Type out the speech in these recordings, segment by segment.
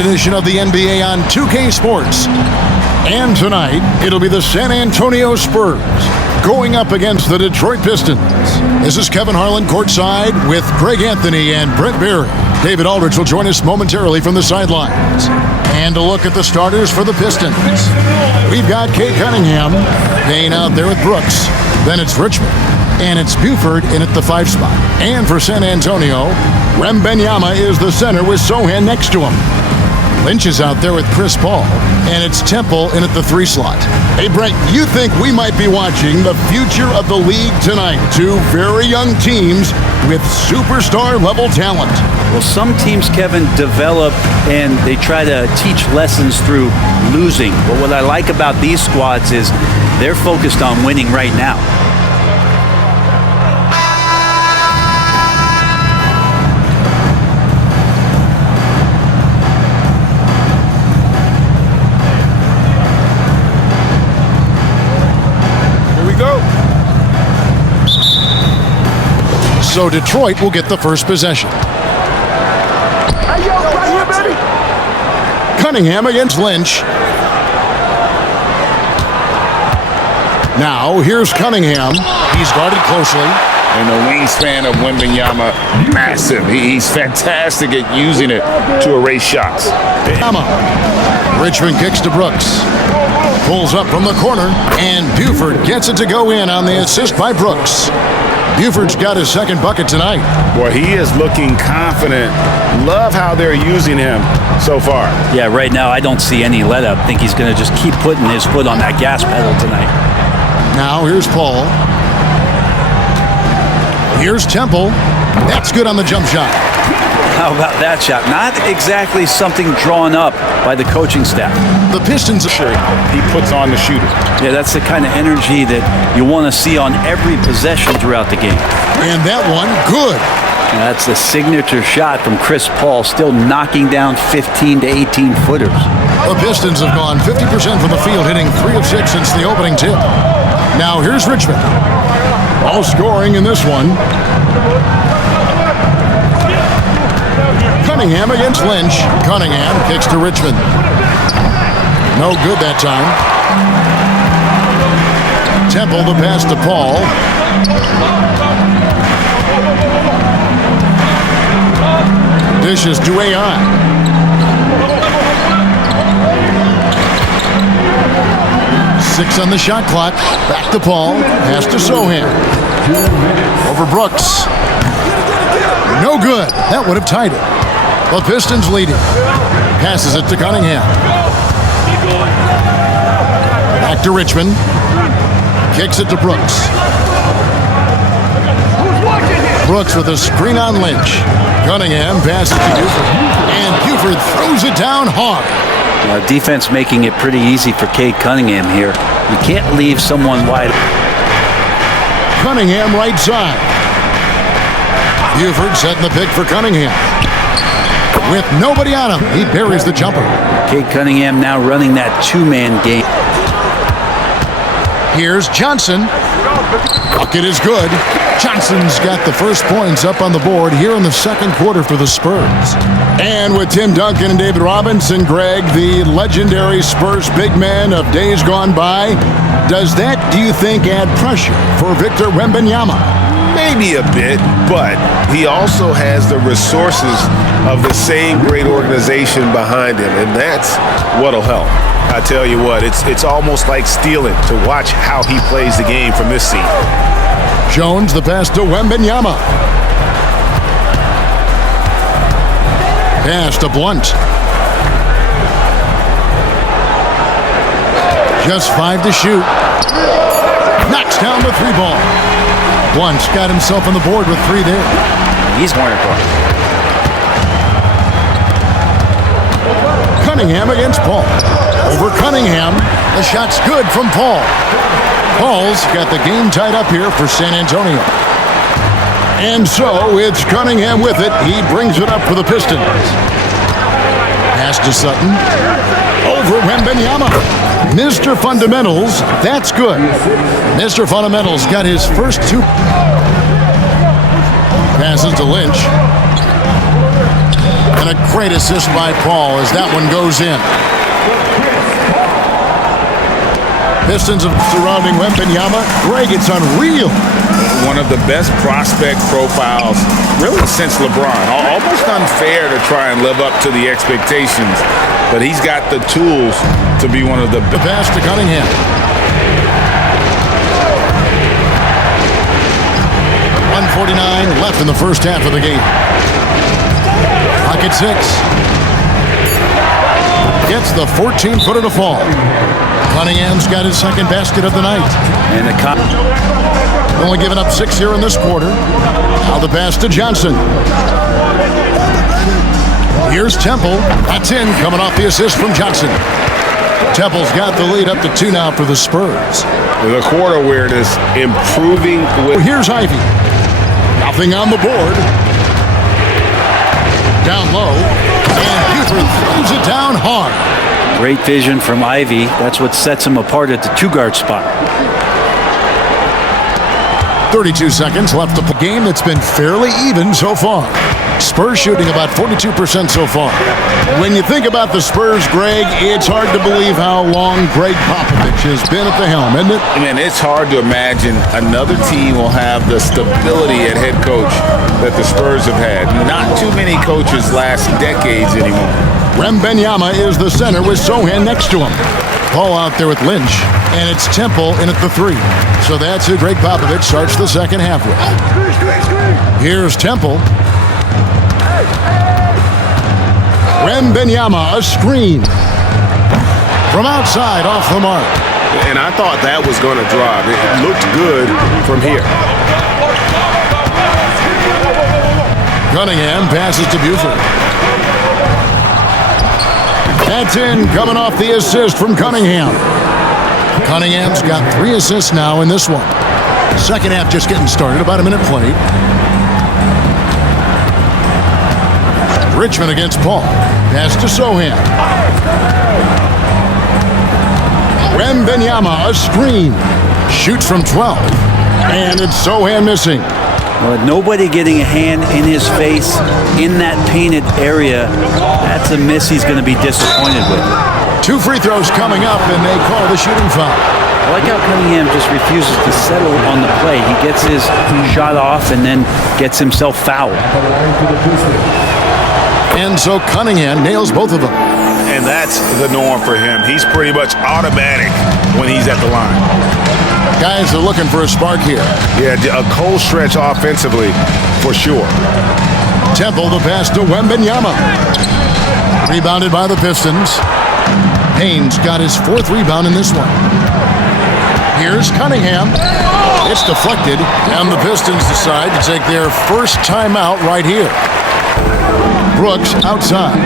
Edition of the NBA on 2K Sports. And tonight, it'll be the San Antonio Spurs going up against the Detroit Pistons. This is Kevin Harlan courtside with Greg Anthony and Brent Barry. David Aldridge will join us momentarily from the sidelines. And a look at the starters for the Pistons. We've got Cade Cunningham playing out there with Brooks. Then it's Richmond. And it's Buford in at the 5 spot. And for San Antonio, ℬ𝕀𝕊𝕋𝕆 is the center with Sochan next to him. Lynch is out there with Chris Paul, and it's Temple in at the 3 slot. Hey, Brent, you think we might be watching the future of the league tonight? Two very young teams with superstar-level talent. Well, some teams, Kevin, develop and they try to teach lessons through losing. But what I like about these squads is they're focused on winning right now. So Detroit will get the first possession. Cunningham against Lynch. Now here's Cunningham. He's guarded closely. And the wingspan of ℬ𝕀𝕊𝕋𝕆, massive. He's fantastic at using it to erase shots. Richmond kicks to Brooks. Pulls up from the corner, and Buford gets it to go in on the assist by Brooks. Buford's got his second bucket tonight. Boy, he is looking confident. Love how they're using him so far. Yeah, right now I don't see any let up. I think he's going to just keep putting his foot on that gas pedal tonight. Now here's Paul. Here's Temple. That's good on the jump shot. How about that shot? Not exactly something drawn up by the coaching staff. The Pistons are sure he puts on the shooter. Yeah, that's the kind of energy that you want to see on every possession throughout the game. And that one, good. That's the signature shot from Chris Paul, still knocking down 15 to 18 footers. The Pistons have gone 50% from the field, hitting 3 of 6 since the opening tip. Now here's Richmond. All scoring in this one. Cunningham against Lynch. Cunningham kicks to Richmond. No good that time. Temple the pass to Paul. Dishes to AI. Six on the shot clock. Back to Paul. Pass to Sochan. Over Brooks. No good. That would have tied it. The Pistons leading. Passes it to Cunningham. Back to Richmond. Kicks it to Brooks. Brooks with a screen on Lynch. Cunningham passes to Buford. And Buford throws it down hard. Defense making it pretty easy for Cade Cunningham here. You can't leave someone wide. Cunningham right side. Buford setting the pick for Cunningham. With nobody on him, he buries the jumper. Cade Cunningham now running that 2-man game. Here's Johnson. Bucket is good. Johnson's got the first points up on the board here in the second quarter for the Spurs. And with Tim Duncan and David Robinson, Greg, the legendary Spurs big man of days gone by, does that, do you think, add pressure for Victor ℬ𝕀𝕊𝕋𝕆? Maybe a bit, but he also has the resources of the same great organization behind him, and that's what'll help. I tell you what, it's almost like stealing to watch how he plays the game from this seat. Jones the pass to ℬ𝕀𝕊𝕋𝕆. Pass to Blunt. Just 5 to shoot. Knocks down the 3 ball. Blunt's got himself on the board with 3 there. He's more important. Cunningham against Paul. Over Cunningham. The shot's good from Paul. Paul's got the game tied up here for San Antonio. And so it's Cunningham with it. He brings it up for the Pistons. Pass to Sutton. Over ℬ𝕀𝕊𝕋𝕆. Mr. Fundamentals, that's good. Mr. Fundamentals got his first 2 passes to Lynch. And a great assist by Paul as that one goes in. Pistons of surrounding ℬ𝕊𝕋𝕆. Greg, it's unreal. One of the best prospect profiles really since LeBron. Almost unfair to try and live up to the expectations, but he's got the tools to be one of the best. Pass to Cunningham. .149 left in the first half of the game. Clock at 6. Gets the 14-footer to fall. Cunningham's got his second basket of the night. And the only giving up 6 here in this quarter. Now the pass to Johnson. Here's Temple. That's in, coming off the assist from Johnson. Temple's got the lead up to 2 now for the Spurs. The court awareness improving. Here's Ivy. Nothing on the board. Down low. And Buford throws it down hard. Great vision from Ivy. That's what sets him apart at the 2-guard spot. 32 seconds left to play. Game that's been fairly even so far. Spurs shooting about 42% so far. When you think about the Spurs, Greg, it's hard to believe how long Greg Popovich has been at the helm, isn't it? I mean, it's hard to imagine another team will have the stability at head coach that the Spurs have had. Not too many coaches last decades anymore. ℬ𝕬𝕋𝕆 is the center with Sochan next to him. Paul out there with Lynch, and it's Temple in at the 3. So that's who Greg Popovich starts the second half with. Here's Temple. ℬ𝕬𝕋𝕆, a screen. From outside, off the mark. And I thought that was going to drive. It looked good from here. Cunningham passes to Buford. That's in, coming off the assist from Cunningham. Cunningham's got 3 assists now in this one. Second half just getting started, about a minute played. Richmond against Paul. Pass to Sochan. ℬ𝕬𝕋𝕆, a screen. Shoots from 12. And it's Sochan missing. Well, nobody getting a hand in his face in that painted area. That's a miss he's going to be disappointed with. 2 free throws coming up, and they call the shooting foul. I like how Cunningham just refuses to settle on the play. He gets his shot off and then gets himself fouled. And so Cunningham nails both of them. And that's the norm for him. He's pretty much automatic when he's at the line. Guys are looking for a spark here. Yeah, a cold stretch offensively for sure. Temple, the pass to ℬ𝕬𝕋𝕆. Rebounded by the Pistons. Haynes got his 4th rebound in this one. Here's Cunningham. It's deflected, and the Pistons decide to take their first timeout right here. Brooks outside.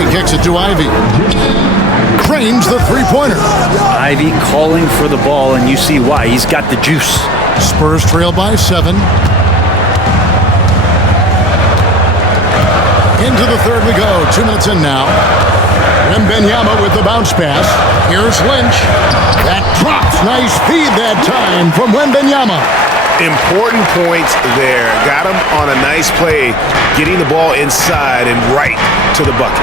He kicks it to Ivy. Cranes the 3-pointer. Ivy calling for the ball, and you see why. He's got the juice. Spurs trail by 7. Into the third we go. 2 minutes in now. ℬ𝕬𝕋𝕆 with the bounce pass. Here's Lynch. That drops. Nice feed that time from ℬ𝕬𝕋𝕆. Important points there. Got him on a nice play, getting the ball inside and right to the bucket.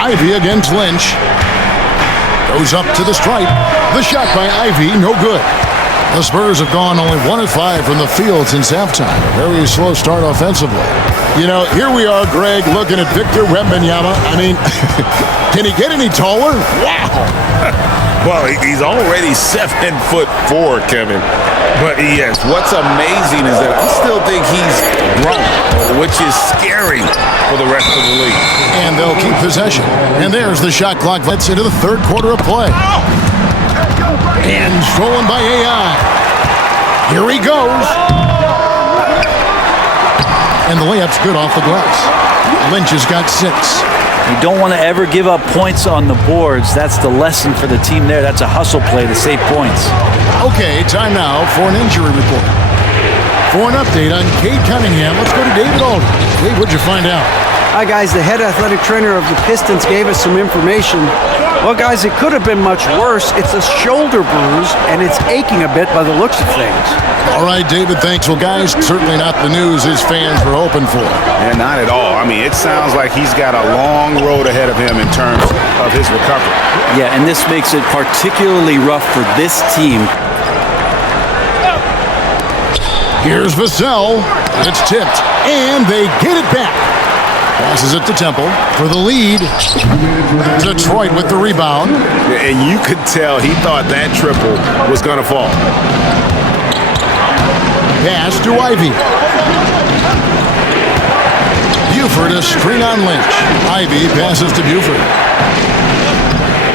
Ivy against Lynch. Goes up to the stripe. The shot by Ivy, no good. The Spurs have gone only 1 of 5 from the field since halftime. A very slow start offensively. You know, here we are, Greg, looking at Victor ℬ𝕬𝕋𝕆. I mean, can he get any taller? Wow. Well, he's already 7'4", Kevin. But yes, what's amazing is that I still think he's grown, which is scary for the rest of the league. And they'll keep possession. And there's the shot clock. That's into the third quarter of play. And stolen by AI. Here he goes. And the layup's good off the glass. Lynch has got 6. You don't want to ever give up points on the boards. That's the lesson for the team there. That's a hustle play to save points. Okay, time now for an injury report. For an update on Cade Cunningham, let's go to David Aldridge. Dave, what'd you find out? Hi, guys. The head athletic trainer of the Pistons gave us some information. Well, guys, it could have been much worse. It's a shoulder bruise, and it's aching a bit by the looks of things. All right, David, thanks. Well, guys, certainly not the news his fans were hoping for. And not at all. I mean, it sounds like he's got a long road ahead of him in terms of his recovery. Yeah, and this makes it particularly rough for this team. Here's Vassell. It's tipped, and they get it back. Passes it to Temple for the lead. Detroit with the rebound. And you could tell he thought that triple was going to fall. Pass to Ivy. Buford a screen on Lynch. Ivy passes to Buford.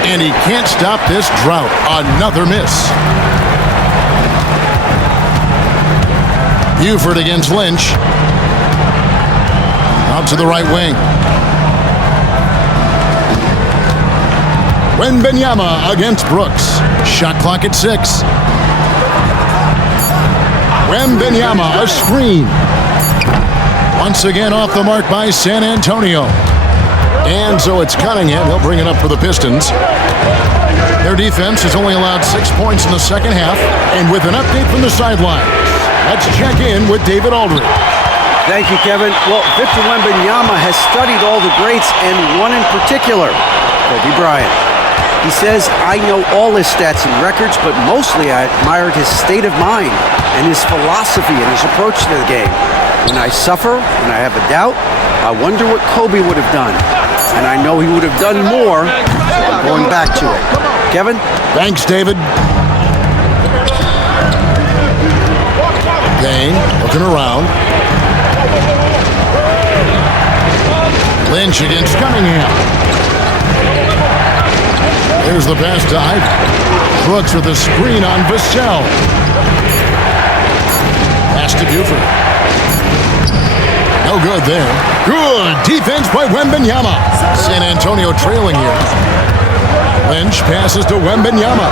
And he can't stop this drought. Another miss. Buford against Lynch. Out to the right wing. ⴬ⴑ against Brooks. Shot clock at 6. ⴬ⴑ a screen. Once again off the mark by San Antonio. And so it's Cunningham. He'll bring it up for the Pistons. Their defense has only allowed 6 points in the second half. And with an update from the sideline, let's check in with David Aldridge. Thank you, Kevin. Well, Victor Wembanyama has studied all the greats and one in particular, Kobe Bryant. He says, I know all his stats and records, but mostly I admired his state of mind and his philosophy and his approach to the game. When I suffer, when I have a doubt, I wonder what Kobe would have done. And I know he would have done more, so I'm going back to it. Kevin? Thanks, David. Dane looking around. Lynch against Cunningham. There's the pass to Ivy. Brooks with a screen on Vassell. Pass to Buford. No good there. Good defense by Wembanyama. San Antonio trailing here. Lynch passes to Wembanyama.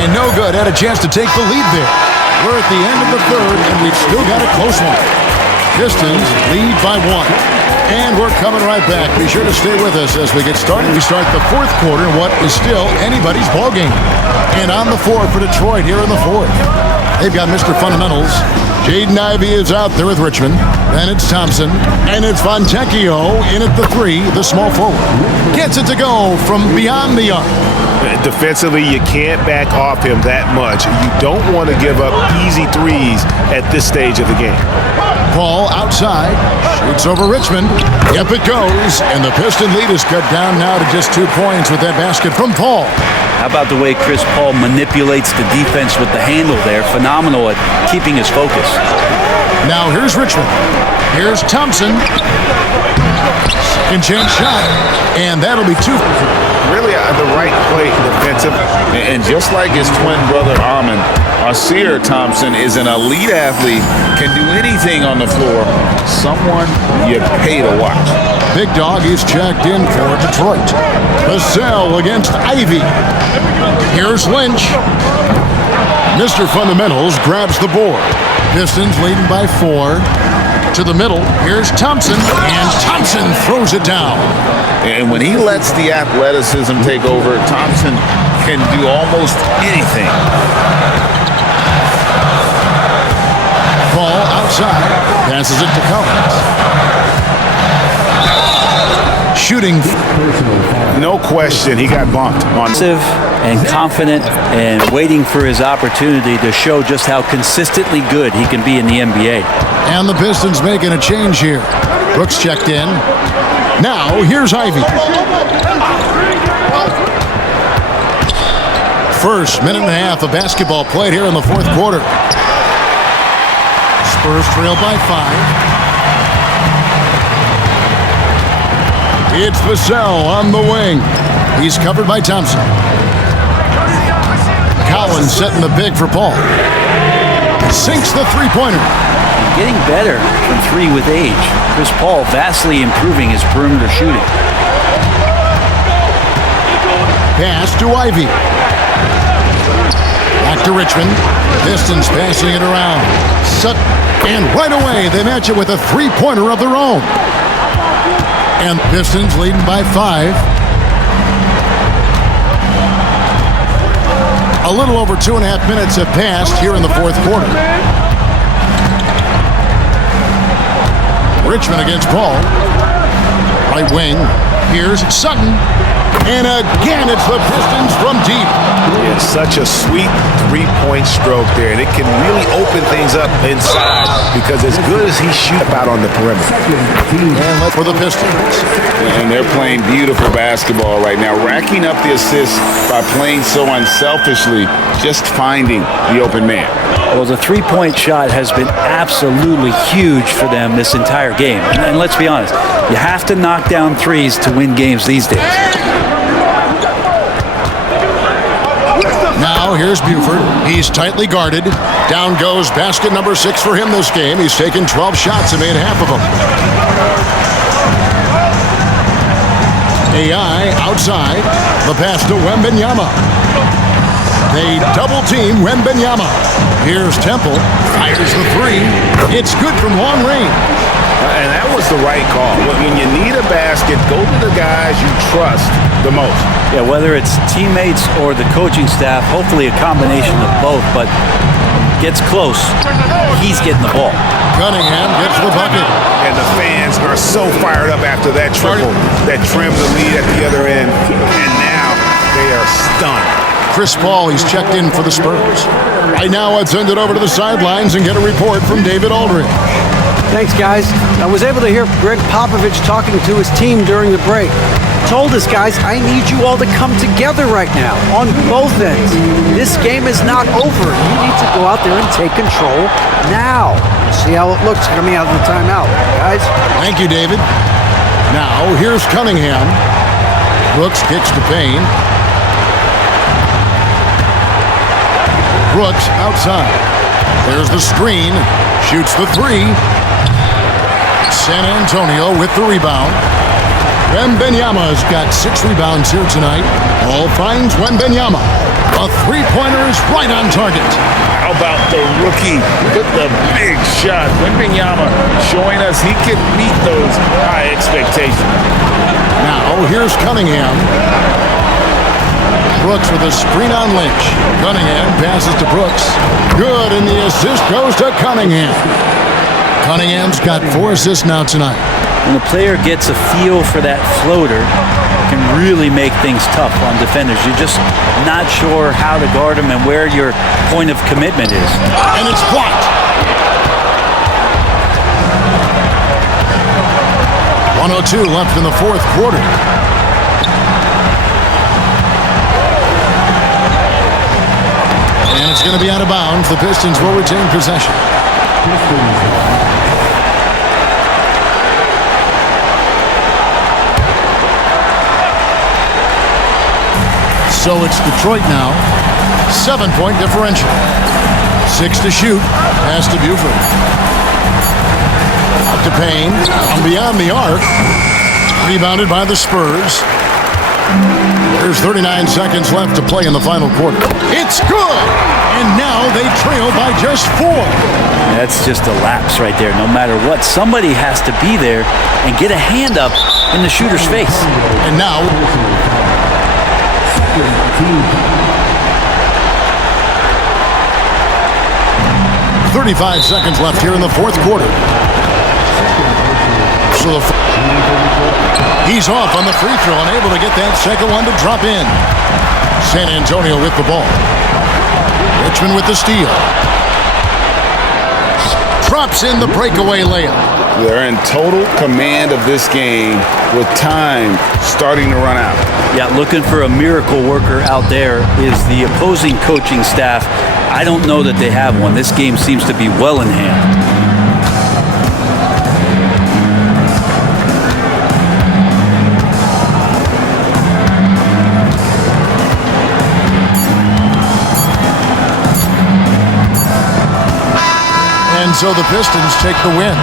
And no good. Had a chance to take the lead there. We're at the end of the third, and we've still got a close one. Pistons lead by 1. And we're coming right back. Be sure to stay with us as we get started. We start the fourth quarter in what is still anybody's ballgame. And on the floor for Detroit here in the fourth. They've got Mr. Fundamentals. Jaden Ivey is out there with Richmond. Then it's Thompson. And it's Fontecchio in at the 3, the small forward. Gets it to go from beyond the arc. Defensively, you can't back off him that much. You don't want to give up easy threes at this stage of the game. Paul outside, shoots over Richmond. Yep, it goes. And the Piston lead is cut down now to just 2 points with that basket from Paul. How about the way Chris Paul manipulates the defense with the handle there? Phenomenal at keeping his focus. Now here's Richmond. Here's Thompson. Second chance shot. And that'll be 2. Really the right play defensive. And just like his twin brother Armin, Asir Thompson is an elite athlete, can do anything on the floor. Someone you pay to watch. Big Dog is checked in for Detroit. Vassell against Ivy. Here's Lynch. Mr. Fundamentals grabs the board. Pistons leading by 4. To the middle, here's Thompson, and Thompson throws it down. And when he lets the athleticism take over, Thompson can do almost anything. Ball outside, passes it to Collins. Shooting. No question, he got bumped on. And confident and waiting for his opportunity to show just how consistently good he can be in the NBA. And the Pistons making a change here. Brooks checked in. Now, here's Ivy. First minute and a half of basketball played here in the fourth quarter. Spurs trail by 5. It's Vassell on the wing. He's covered by Thompson. Collins setting the big for Paul. Sinks the three-pointer. Getting better from 3 with age. Chris Paul vastly improving his perimeter shooting. Pass to Ivy. Back to Richmond. Pistons passing it around. Sutton. And right away, they match it with a three-pointer of their own. And Pistons leading by 5. A little over 2.5 minutes have passed here in the fourth quarter. Richmond against Paul. Right wing. Here's Sutton. And again, it's the Pistons from deep. It's such a sweet three-point stroke there, and it can really open things up inside because as good as he shoots out on the perimeter. And for the Pistons. And they're playing beautiful basketball right now, racking up the assists by playing so unselfishly, just finding the open man. Well, the three-point shot has been absolutely huge for them this entire game. And let's be honest, you have to knock down threes to win games these days. Now here's Buford. He's tightly guarded. Down goes basket number 6 for him this game. He's taken 12 shots and made half of them. AI outside. The pass to ⴬⴬ᴹ𝕊. They double team ⴬⴬ᴹ𝕊. Here's Temple. Fires the 3. It's good from long range. And that was the right call. When you need a basket, go to the guys you trust the most. Yeah, whether it's teammates or the coaching staff, hopefully a combination of both, but gets close, he's getting the ball. Cunningham gets the bucket. And the fans are so fired up after that triple that trimmed the lead at the other end. And now they are stunned. Chris Paul, he's checked in for the Spurs. Right now, I'd send it over to the sidelines and get a report from David Aldridge. Thanks, guys. I was able to hear Greg Popovich talking to his team during the break. Told us, guys, I need you all to come together right now on both ends. This game is not over. You need to go out there and take control now. See how it looks coming out of the timeout, guys. Thank you, David. Now, here's Cunningham. Brooks kicks to Payne. Brooks outside. There's the screen. Shoots the 3. San Antonio with the rebound. ⴬⴬ᴹ𝕊's got 6 rebounds here tonight. Paul finds ⴬⴬ᴹ𝕊. A three-pointer is right on target. How about the rookie with the big shot? ⴬⴬ᴹ𝕊 showing us he can meet those high expectations. Now, here's Cunningham. Brooks with a screen on Lynch. Cunningham passes to Brooks. Good, and the assist goes to Cunningham. Cunningham's got 4 assists now tonight. When the player gets a feel for that floater, it can really make things tough on defenders. You're just not sure how to guard them and where your point of commitment is. And it's blocked. 1:02 left in the fourth quarter. And it's going to be out of bounds. The Pistons will retain possession. So it's Detroit now. 7-point differential. 6 to shoot. Pass to Buford. Up to Payne. Beyond the arc. Rebounded by the Spurs. There's 39 seconds left to play in the final quarter. It's good! And now they trail by just 4. That's just a lapse right there. No matter what, somebody has to be there and get a hand up in the shooter's face. And now 35 seconds left here in the fourth quarter. So he's off on the free throw, unable to get that second one to drop in. San Antonio with the ball. Richmond with the steal. Drops in the breakaway layup. They're in total command of this game with time starting to run out. Yeah, looking for a miracle worker out there is the opposing coaching staff. I don't know that they have one. This game seems to be well in hand. And so the Pistons take the win.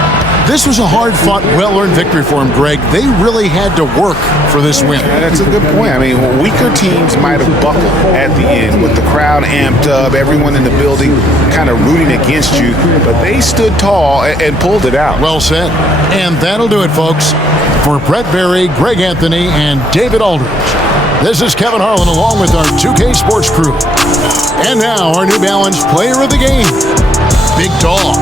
This was a hard-fought, well-earned victory for him, Greg. They really had to work for this win. That's a good point. I mean, weaker teams might have buckled at the end with the crowd amped up, everyone in the building kind of rooting against you, but they stood tall and pulled it out. Well said. And that'll do it, folks. For Brett Berry, Greg Anthony, and David Aldridge, this is Kevin Harlan along with our 2K Sports crew. And now, our New Balance player of the game, Big Dog.